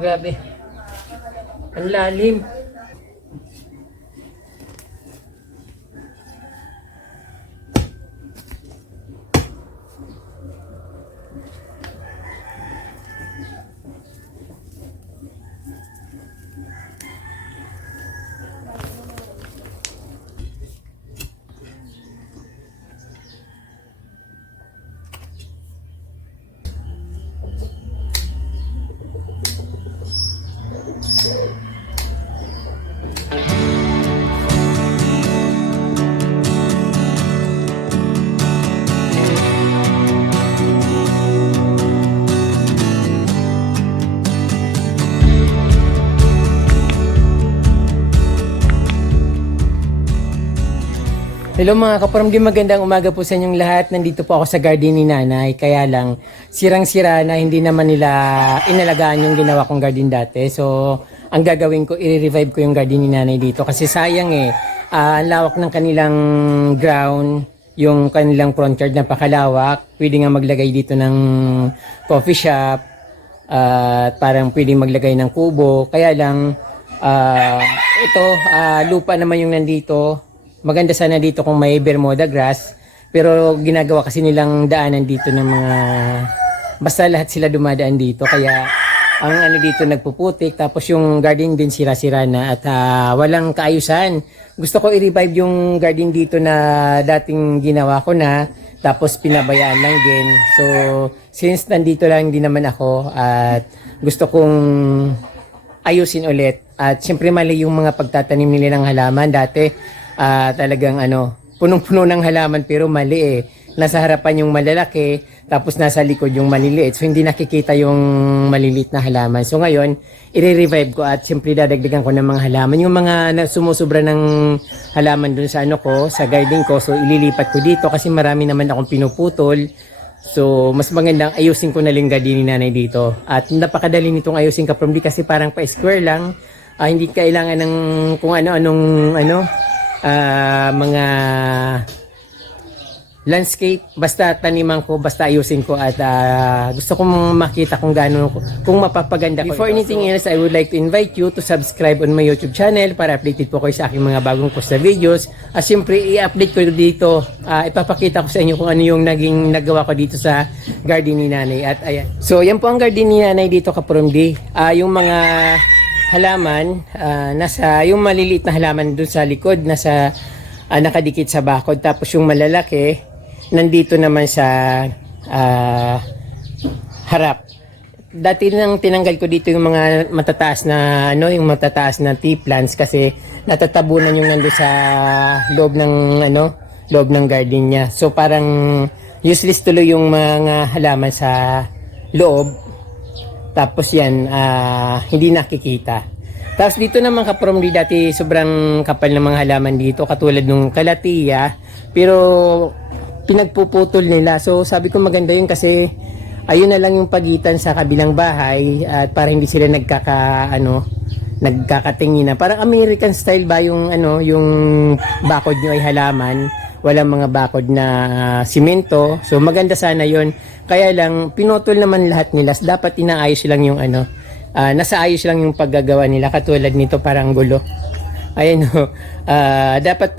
Grabe. Ang lalim. Hello mga kaparamdi, magandang umaga po sa inyong lahat. Nandito po ako sa garden ni Nanay. Kaya lang, sirang-sira na, hindi naman nila inalagaan yung ginawa kong garden dati. So, ang gagawin ko, i-revive ko yung garden ni Nanay dito. Kasi sayang ang lawak ng kanilang ground, yung kanilang front yard, napakalawak. Pwede nga maglagay dito ng coffee shop, at parang pwede maglagay ng kubo. Kaya lang, ito, lupa naman yung nandito. Maganda sana dito kung may Bermuda grass, pero ginagawa kasi nilang daanan dito ng mga, basta lahat sila dumadaan dito, kaya ang ano dito nagpuputik, tapos yung garden din sira-sira na at walang kaayusan. Gusto ko i-revive yung garden dito na dating ginawa ko na, tapos pinabayaan lang din. So since nandito lang din naman ako at gusto kong ayusin ulit, at syempre mali yung mga pagtatanim nila ng halaman dati. Talagang punong-puno ng halaman pero mali Nasa harapan yung malalaki, tapos nasa likod yung maliliit. So hindi nakikita yung maliliit na halaman. So ngayon, i-revive ko at siyempre dadagdagan ko ng mga halaman. Yung mga sumusubra ng halaman dun sa sa garden ko. So ililipat ko dito kasi marami naman akong pinuputol. So mas magandang ayusin ko na lang garden ni Nanay dito. At napakadali nitong ayusin Kapromdi kasi parang pa-square lang. Hindi kailangan ng kung ano-anong mga landscape, basta taniman ko, basta ayusin ko at gusto kong makita kung gaano, kung mapapaganda ko. Before anything else, I would like to invite you to subscribe on my YouTube channel para updated po kayo sa aking mga bagong post na videos. At siyempre, i-update ko dito, ipapakita ko sa inyo kung ano yung naging nagawa ko dito sa garden ni Nanay. At ayan. So, yan po ang garden ni Nanay dito Kapromdi. Yung mga halaman, nasa yung maliliit na halaman dun sa likod, nasa nakadikit sa bakod, tapos yung malalaki nandito naman sa harap. Dati nang tinanggal ko dito yung mga matataas na yung matataas na tea plants kasi natatabunan yung nando sa loob ng loob ng garden niya. So parang useless tuloy yung mga halaman sa loob. Tapos yan, hindi nakikita. Tapos dito naman Kapromdi, dati sobrang kapal ng mga halaman dito, katulad nung kalatiya, pero pinagpuputol nila. So sabi ko maganda yun kasi ayun na lang yung pagitan sa kabilang bahay at para hindi sila nagkakatingin na. Parang American style ba yung yung bakod nyo ay halaman, walang mga bakod na simento. So maganda sana yon. Kaya lang pinutol naman lahat nila. Dapat inaayos lang yung nasa ayos lang yung paggagawa nila. Katulad nito parang gulo. Ayan dapat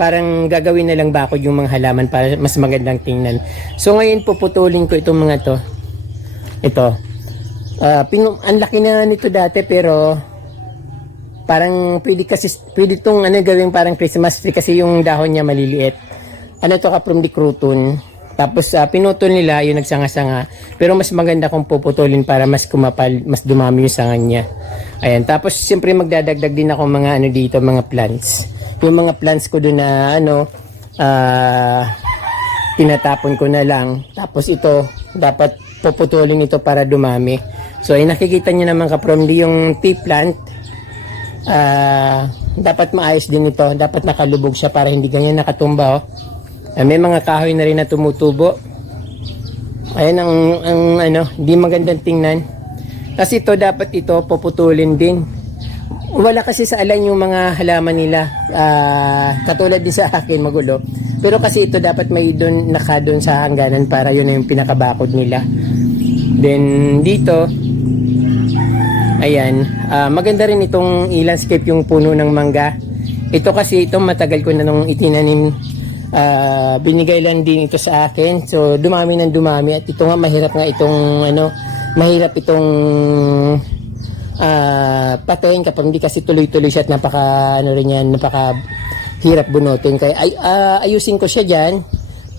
parang gagawin na lang bakod yung mga halaman para mas magandang tingnan. So ngayon puputulin ko itong mga to. Ito. Ang laki na nito dati pero parang pwede itong gawing parang Christmas tree kasi yung dahon niya maliliit. To Kapromdi crouton. Tapos pinutol nila yung nagsanga-sanga. Pero mas maganda kung puputulin para mas kumapal, mas dumami yung sanga niya. Ayan. Tapos siyempre magdadagdag din ako mga dito, mga plants. Yung mga plants ko doon na tinatapon ko na lang. Tapos ito, dapat puputulin ito para dumami. So ay nakikita niyo naman Kapromdi yung tea plant. Dapat maayos din ito. Dapat nakalubog siya para hindi ganyan nakatumba. May mga kahoy na rin na tumutubo. Ayan ang di magandang tingnan. Kasi ito dapat ito puputulin din. Wala kasi sa alan yung mga halaman nila. Katulad din sa akin magulo. Pero kasi ito dapat may doon sa hangganan para yun na yung pinakabakod nila. Then dito Ayan, maganda rin itong i-landscape yung puno ng mangga. Ito kasi ito matagal ko na nung itinanim, binigay lang din ito sa akin. So dumami ng dumami at ito nga mahirap nga itong mahirap itong patayin kapag hindi kasi tuloy-tuloy siya at napaka hirap bunutin. Kaya ayusin ko siya diyan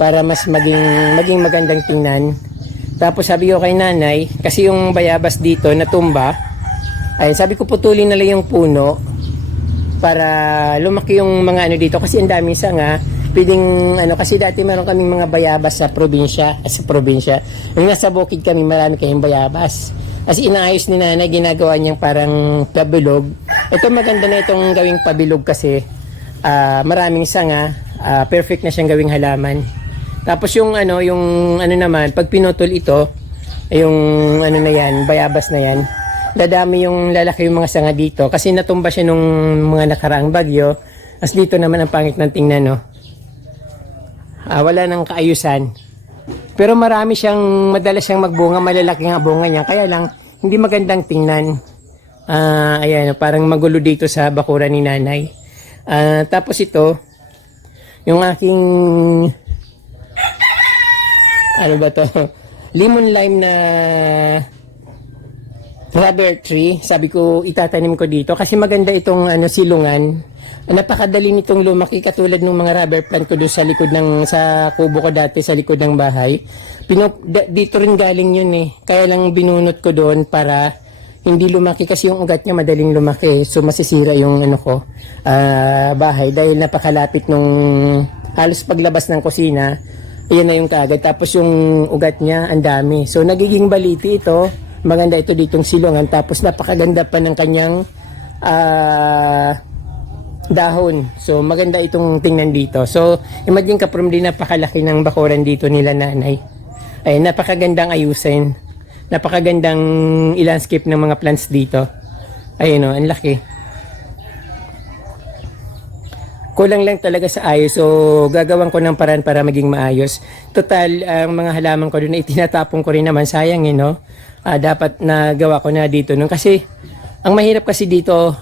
para mas maging magandang tingnan. Tapos sabi ko kay nanay, kasi yung bayabas dito natumba, ay sabi ko putulin na lang yung puno para lumaki yung mga dito kasi ang daming sanga. Pwedeng kasi dati meron kaming mga bayabas sa probinsya. Yung nasa bukid kami marami kayong bayabas. As inaayos ni nanay, ginagawa niyang parang pabilog. Ito maganda na itong gawing pabilog kasi maraming sanga, perfect na siyang gawing halaman. Tapos yung naman, pag pinutol ito, yung na yan, bayabas na yan, dadami yung lalaki yung mga sanga dito kasi natumba siya nung mga nakaraang bagyo. As dito naman ang pangit ng tingnan, no? Wala nang kaayusan. Pero marami siyang, madalas siyang magbunga, malalaki nga bunga niya, kaya lang hindi magandang tingnan. Ayan, parang magulo dito sa bakuran ni nanay. Tapos ito, yung aking lemon lime na rubber tree. Sabi ko itatanim ko dito kasi maganda itong silungan. Napakadali nitong lumaki katulad ng mga rubber plant ko doon sa likod sa kubo ko dati sa likod ng bahay. Dito rin galing yun eh. Kaya lang binunot ko doon para hindi lumaki kasi yung ugat niya madaling lumaki. So masisira yung bahay dahil napakalapit nung halos paglabas ng kusina. Ayan na yung kaagad. Tapos yung ugat niya ang dami. So nagiging baliti ito. Maganda ito ditong silungan. Tapos napakaganda pa ng kanyang dahon. So maganda itong tingnan dito. So imagine ka from din napakalaki ng bakuran dito nila nanay. Ay napakagandang ayusin. Napakagandang i-landscape ng mga plants dito. Ayun ang laki. Kulang lang talaga sa ayos. So gagawan ko ng paraan para maging maayos. Total ang mga halaman ko doon ay tinatapon ko rin naman. Sayang dapat na gawa ko na dito kasi ang mahirap kasi dito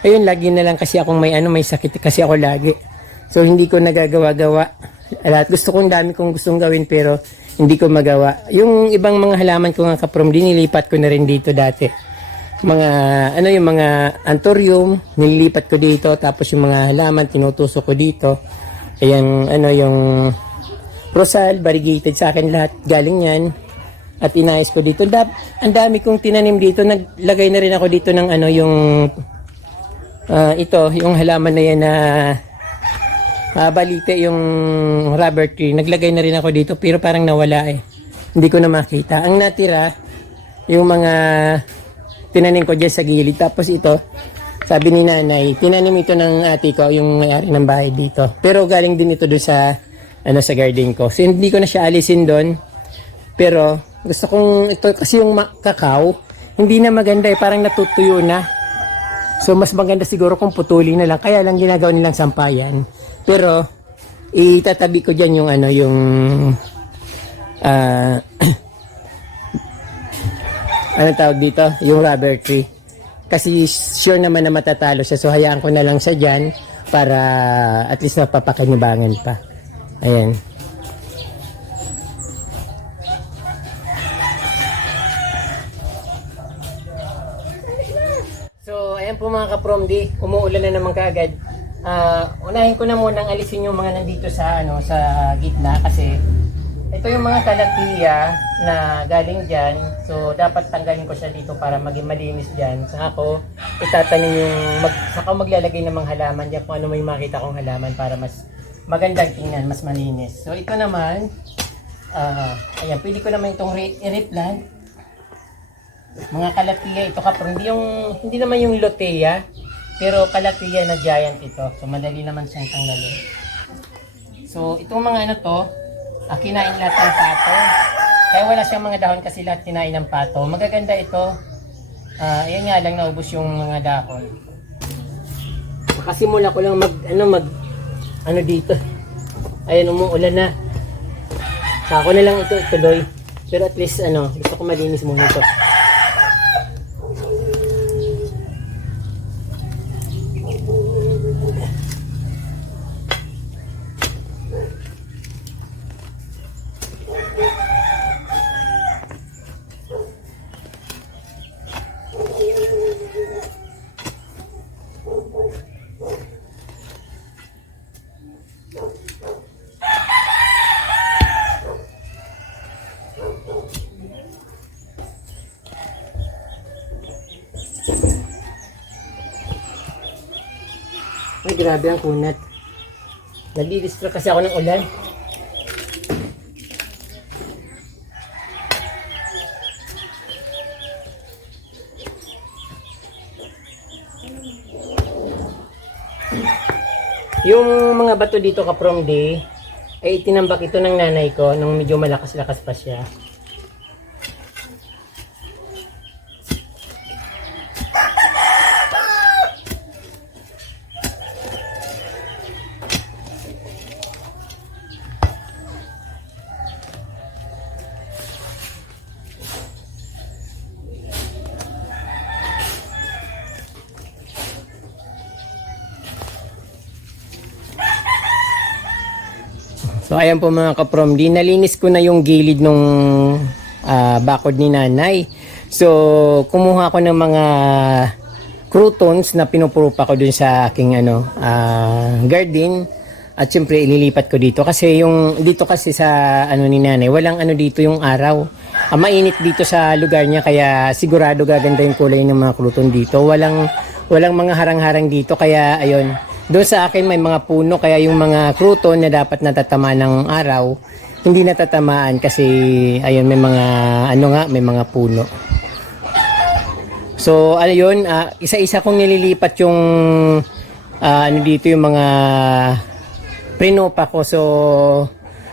ayun, lagi na lang kasi akong may sakit kasi ako lagi. So hindi ko nagagawa-gawa. Gusto kong dami kong gustong gawin pero hindi ko magawa. Yung ibang mga halaman ko nga kaprom, dinilipat ko na rin dito dati. Yung mga anthurium, nililipat ko dito. Tapos yung mga halaman, tinutusok ko dito. Ayan, yung rosal, variegated sa akin lahat. Galing yan. At inayos ko dito. Ang dami kong tinanim dito. Naglagay na rin ako dito ng yung halaman na yan na balite yung rubber tree. Naglagay na rin ako dito pero parang nawala eh. Hindi ko na makita. Ang natira, yung mga tinanim ko dyan sa gilid. Tapos ito, sabi ni nanay, tinanim ito ng ate ko, yung may-ari ng bahay dito. Pero galing din ito doon sa garden ko. So hindi ko na siya alisin doon. Pero gusto kong ito kasi yung kakao, hindi na maganda eh. Parang natutuyo na. So mas maganda siguro kung putulin na lang. Kaya lang ginagawa nilang sampayan. Pero itatabi ko diyan yung ano tawag dito? Yung rubber tree. Kasi sure naman na matatalo siya. So hayaan ko na lang siya diyan para at least mapapakinabangan pa. Ayan. So, ayan po mga kapromdi, umuulan na naman kaagad. Unahin ko na munang alisin yung mga nandito sa gitna kasi ito yung mga kalatiya na galing dyan. So, dapat tanggalin ko siya dito para maging malinis dyan. Saka ako itatanim saka maglalagay ng mga halaman dyan kung ano may makita kong halaman para mas magandang tingnan, mas malinis. So, ito naman, ayan, pwede ko naman itong i-replant. Mga kalatiya ito kapro, hindi naman yung loteya, pero kalatiya na giant ito. So madali naman siyang tanggalin. So itong mga kinain lahat ng pato. Kaya wala siyang mga dahon kasi lahat kinain ng pato. Magaganda ito. Ayan nga lang naubos yung mga dahon. Makasimula ko lang dito. Ayan, umuulan na. Saka ko na lang ito tuloy. Pero at least gusto ko malinis muna ito. Ay, grabe ang kunat. Nadi-distract kasi ako ng ulan. Yung mga bato dito ka-from day, ay tinambak ito ng nanay ko nung medyo malakas-lakas pa siya. So ayan po mga ka-promdi, nalinis ko na yung gilid nung bakod ni nanay. So kumuha ko ng mga croutons na pinupurupa ko dun sa aking garden. At syempre ililipat ko dito kasi yung dito kasi sa ni nanay, walang dito yung araw. Mainit dito sa lugar niya kaya sigurado gaganda yung kulay ng mga crouton dito. Walang mga harang-harang dito kaya ayun. Doon sa akin may mga puno kaya yung mga crouton na dapat natatamaan ng araw hindi natatamaan kasi ayun may mga may mga puno. So ayun, isa-isa kong nililipat yung dito yung mga prinopa ko. So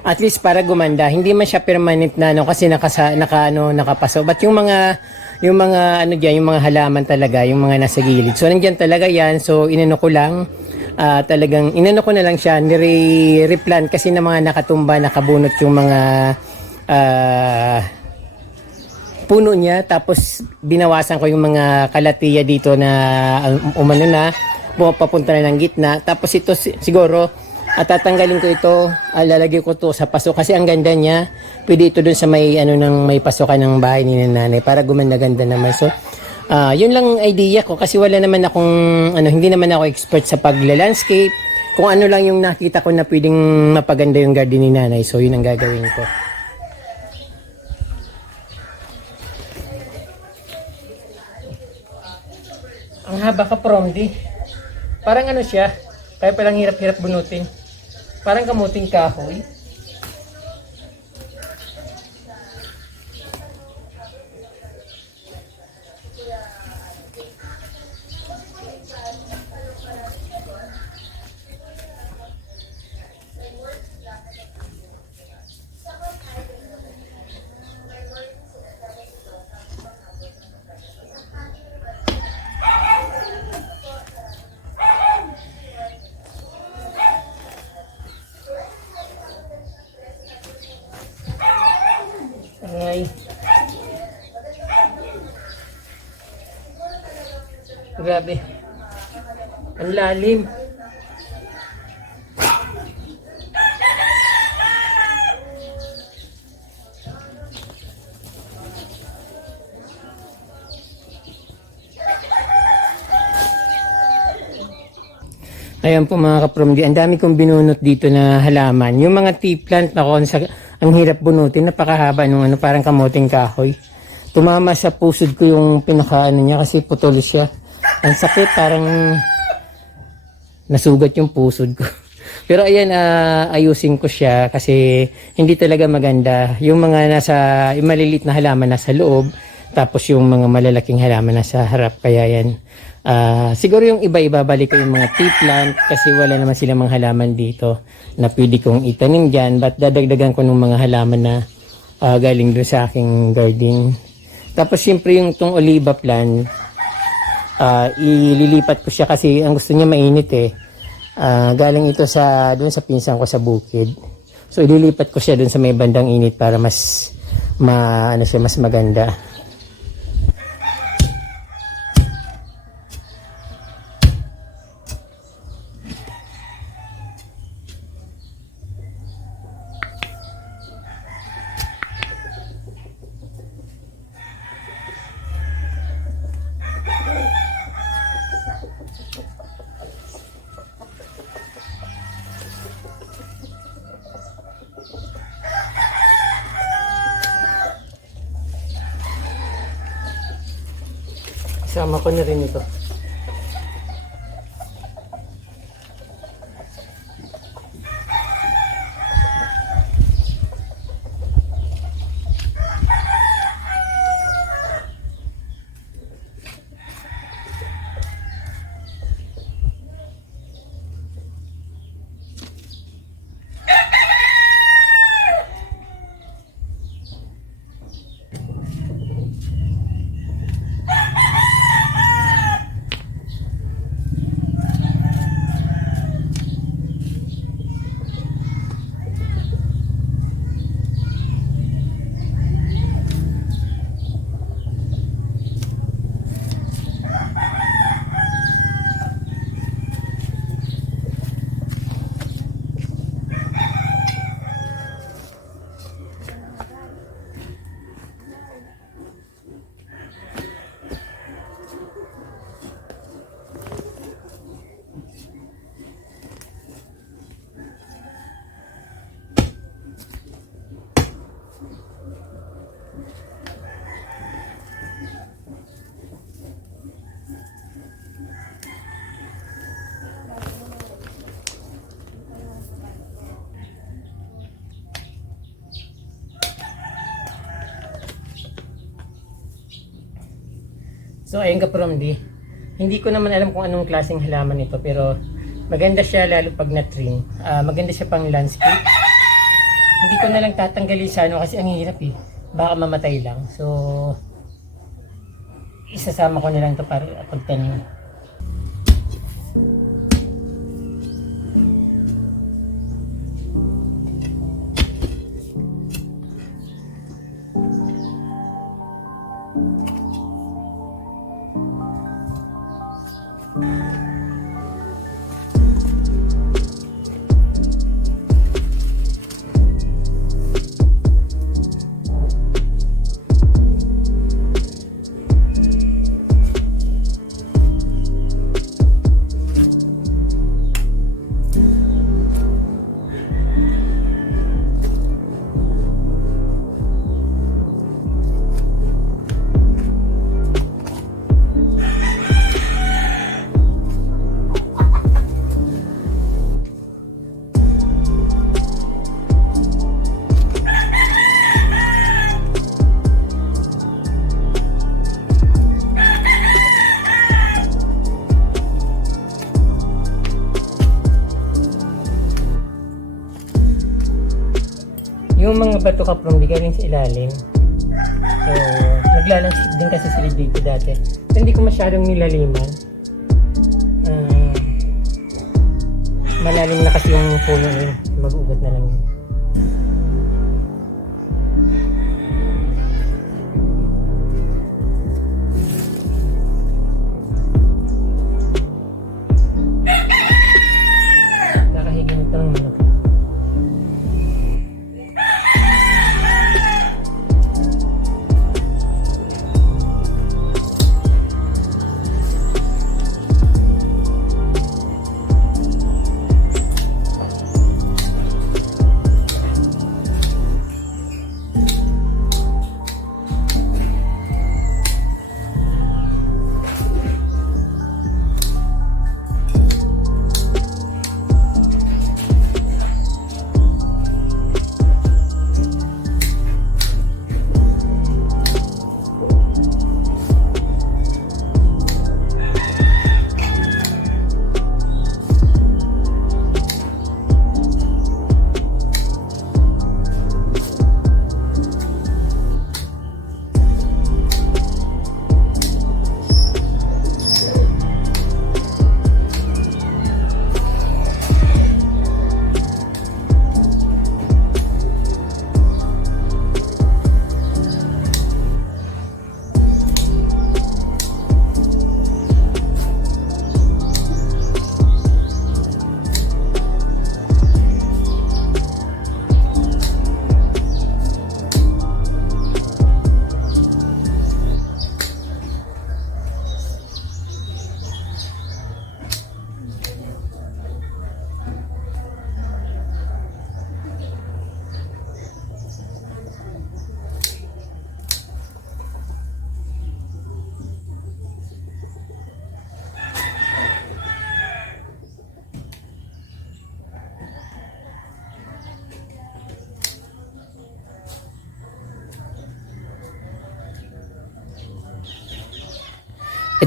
at least para gumanda. Hindi man siya permanent na kasi nakapaso. But yung mga yung mga halaman talaga, yung mga nasa gilid. So nandiyan talaga 'yan. So inano ko lang talagang inano ko na lang siya, nire-replant kasi na mga nakatumba, nakabunot yung mga puno niya, tapos binawasan ko yung mga kalatiya dito na papunta na ng gitna, tapos ito siguro tatanggalin ko ito, lalagay ko to sa paso kasi ang ganda niya, pwede ito dun sa may may pasokan ng bahay ni nanay para gumanda-ganda naman. So yun lang idea ko kasi wala naman akong hindi naman ako expert sa pagla-landscape. Kung ano lang yung nakita ko na pwedeng mapaganda yung garden ni nanay. So yun ang gagawin ko. Ang haba ka promdi. Parang siya. Kaya palang hirap-hirap bunutin. Parang kamuting kahoy. Ay. Grabe. Ang lalim. Ayan po mga kapromdi, ang dami kong binunot dito na halaman. Yung mga tea plant na ang hirap bunutin, napakahaba nung parang kamuting kahoy. Tumama sa pusod ko yung pinakaano niya kasi putol siya. Ang sakit, parang nasugat yung pusod ko. Pero ayan, ayusin ko siya kasi hindi talaga maganda. Yung mga maliliit na halaman nasa loob, tapos yung mga malalaking halaman nasa harap. Kaya yan, siguro yung iba balik ko yung mga tea plant kasi wala naman silang mga halaman dito na pwede kong itanim dyan. But dadagdagan ko ng mga halaman na galing doon sa aking garden. Tapos siyempre yung itong oliva plant, ililipat ko siya kasi ang gusto niya mainit eh. Galing ito doon sa pinsan ko sa bukid. So ililipat ko siya doon sa may bandang init para mas maganda. Isama ko na rin ito. So ayun ka Promdi, hindi ko naman alam kung anong klaseng halaman ito pero maganda siya lalo pag na-trim. Maganda siya pang landscape. Hindi ko na lang tatanggalin sa ano kasi ang hirap eh. Baka mamatay lang. So isasama ko na lang ito para pagtanim. Yung mga bato ka from di galing sa ilalim. So, naglalanskip din kasi sila dito dati. So, hindi ko masyadong nilaliman. Malalim na kasi yung puno yun. Mag-ugat na lang yun. Kakahigin ito ng manok.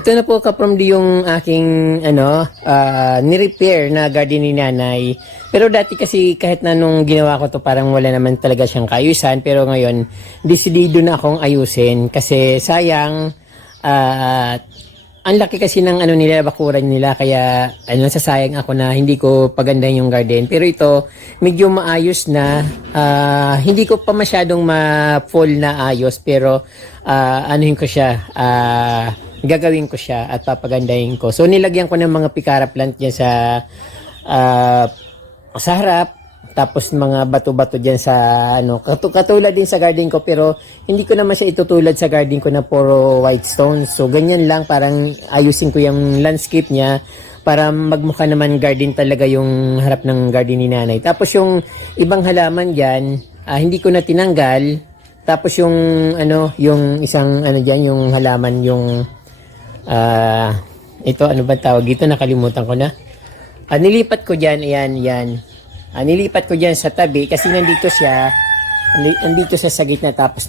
Ito na po kapramdi yung aking ni-repair na garden ni nanay. Pero dati kasi kahit na nung ginawa ko to parang wala naman talaga siyang kaayusan. Pero ngayon, desidido na akong ayusin kasi sayang ang laki kasi ng nila, bakuran nila, kaya nasasayang ako na hindi ko pagandahin yung garden. Pero ito, medyo maayos na, hindi ko pa masyadong ma-full na ayos, pero anuhin ko siya, gagawin ko siya at papagandahin ko. So nilagyan ko ng mga pikara plant dyan sa harap, tapos mga bato-bato dyan sa katulad din sa garden ko, pero hindi ko naman siya itutulad sa garden ko na puro white stones. So ganyan lang, parang ayusin ko yung landscape niya para magmukha naman garden talaga yung harap ng garden ni nanay. Tapos yung ibang halaman dyan, hindi ko na tinanggal. Tapos yung yung isang dyan, yung halaman, yung ito, ano ba tawag dito, nakalimutan ko na. Nilipat ko dyan, yan. Nilipat ko dyan sa tabi kasi nandito siya sa gitna, tapos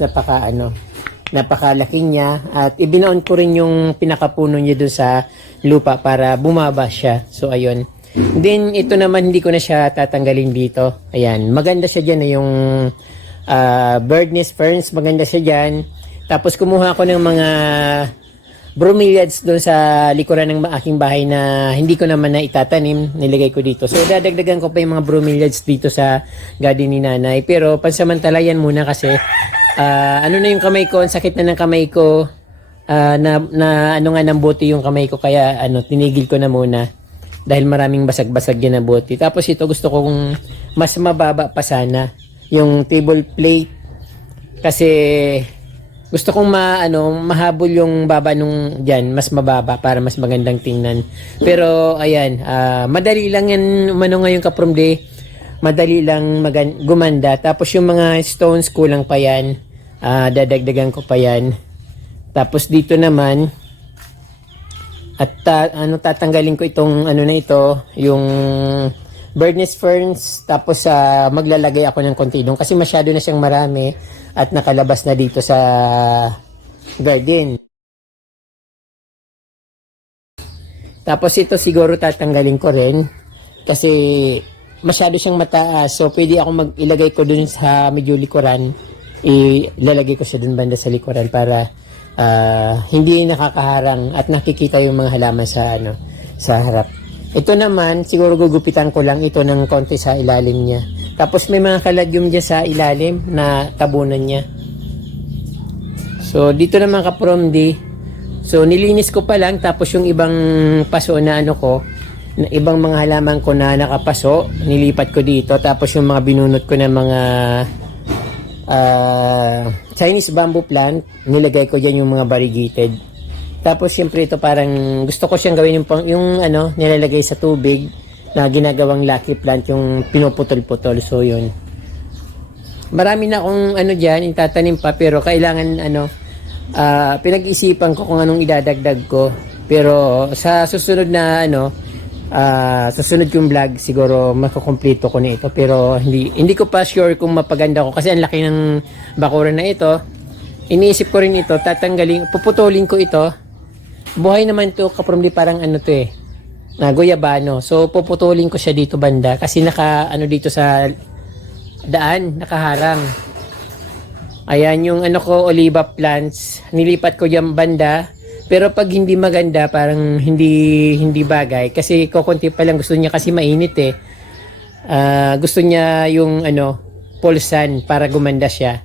napakalaki niya, at ibinaon ko rin yung pinakapuno niya doon sa lupa para bumaba siya. So ayun. Then ito naman hindi ko na siya tatanggalin dito. Ayan, maganda siya dyan yung bird nest ferns, maganda siya dyan. Tapos kumuha ako ng mga bromeliads doon sa likuran ng aking bahay na hindi ko naman na itatanim, nilagay ko dito. So dadagdagan ko pa yung mga bromeliads dito sa garden ni nanay. Pero pansamantala yan muna kasi na yung kamay ko, ang sakit na ng kamay ko, ng buti yung kamay ko, kaya tinigil ko na muna dahil maraming basag-basag yan na buti. Tapos ito gusto kong mas mababa pa sana yung table plate kasi gusto kong mahabol yung baba nung dyan, mas mababa para mas magandang tingnan. Pero ayan, madali lang yan ngayon kapromde. Madali lang gumanda. Tapos yung mga stones, kulang pa yan. Dadagdagan ko pa yan. Tapos dito naman, at tatanggalin ko itong na ito, yung bird nest ferns. Tapos maglalagay ako ng konti doon kasi masyado na siyang marami at nakalabas na dito sa garden. Tapos ito siguro tatanggalin ko rin kasi masyado siyang mataas. So pwede ako ilagay ko dun sa medyo likuran. Ilalagay ko siya dun banda sa likuran para hindi nakakaharang at nakikita yung mga halaman sa harap. Ito naman, siguro gugupitan ko lang ito ng konti sa ilalim niya. Tapos may mga kaladyum dyan sa ilalim na tabunan niya. So, dito naman kapromdi. So, nilinis ko pa lang. Tapos yung ibang paso na ibang mga halaman ko na nakapaso, nilipat ko dito. Tapos yung mga binunot ko na mga Chinese bamboo plant, nilagay ko dyan yung mga variegated. Tapos syempre ito parang gusto ko siyang gawin yung nilalagay sa tubig na ginagawang lucky plant, yung pinuputol-putol. So yun. Marami na akong diyan itatanim pa, pero kailangan pinag-isipan ko kung anong idadagdag ko. Pero sa susunod na susunod yung vlog siguro makukumpleto ko na ito, pero hindi ko pa sure kung mapaganda ko kasi ang laki ng bakuran na ito. Iniisip ko rin ito, puputulin ko ito. Buhay naman to kapromdi, parang guyabano. So puputulin ko siya dito banda kasi dito sa daan, nakaharang. Ayan yung oliva plants, nilipat ko diyan banda. Pero pag hindi maganda, parang hindi bagay kasi kokonti pa lang, gusto niya kasi mainit gusto niya yung pulsan para gumanda siya.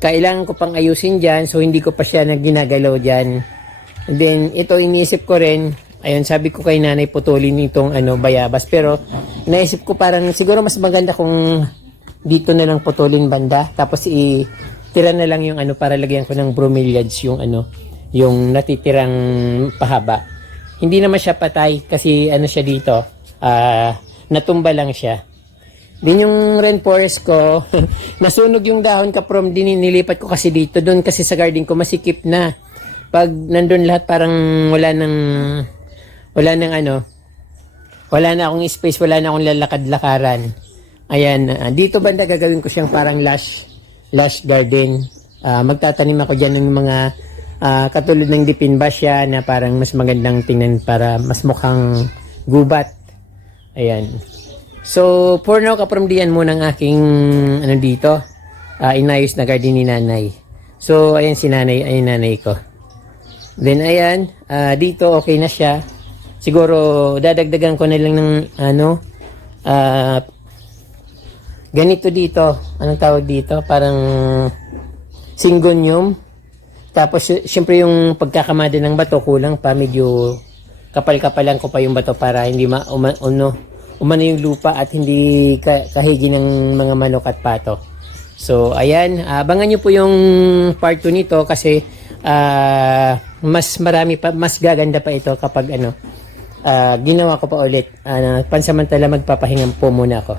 Kailangan ko pang ayusin diyan, so hindi ko pa siya ginagalaw diyan. Then, ito iniisip ko rin, ayun, sabi ko kay nanay putulin itong bayabas. Pero, naisip ko parang siguro mas maganda kung dito na lang putulin banda. Tapos, tira na lang yung para lagyan ko ng bromeliads yung natitirang pahaba. Hindi naman siya patay kasi siya dito. Natumba lang siya. Din yung rainforest ko, nasunog yung dahon nilipat ko kasi dito. Doon kasi sa garden ko masikip na. Pag nandun lahat parang wala na akong space, wala na akong lalakad-lakaran. Ayan, dito banda gagawin ko siyang parang lush garden. Magtatanim ako dyan ng mga Katulad ng dipin basya na parang mas magandang tingnan para mas mukhang gubat. Ayan. So, for now, kapromdian muna ang aking ano dito, inayos na garden ni nanay. So, ayan si nanay, ayan nanay ko. Then, ayan, dito okay na siya. Siguro, dadagdagan ko na lang ng ganito dito. Anong tawag dito? Parang syngonium. Tapos, syempre yung pagkakamada ng bato, kulang pa. Medyo kapal-kapalan ko pa yung bato para hindi umano yung lupa at hindi kahigi ng mga manok at pato. So, ayan. Abangan nyo po yung part 2 nito kasi mas marami pa, mas gaganda pa ito kapag ginawa ko pa ulit. Pansamantala magpapahinga po muna ako.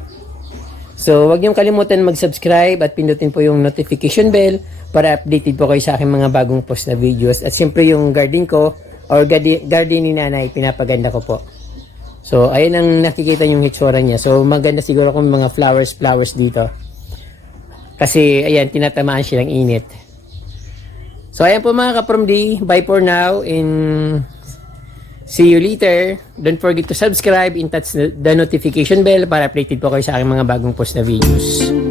So, huwag niyong kalimutan mag-subscribe at pindutin po yung notification bell para updated po kayo sa aking mga bagong post na videos. At siyempre yung garden ko or garden ni nanay, pinapaganda ko po. So, ayun ang nakikita yung hitsura niya. So, maganda siguro kung mga flowers dito. Kasi, ayan, tinatamaan silang init. So, ayan po mga ka-From-D. Bye for now and see you later. Don't forget to subscribe and touch the notification bell para updated po kayo sa aking mga bagong post na videos.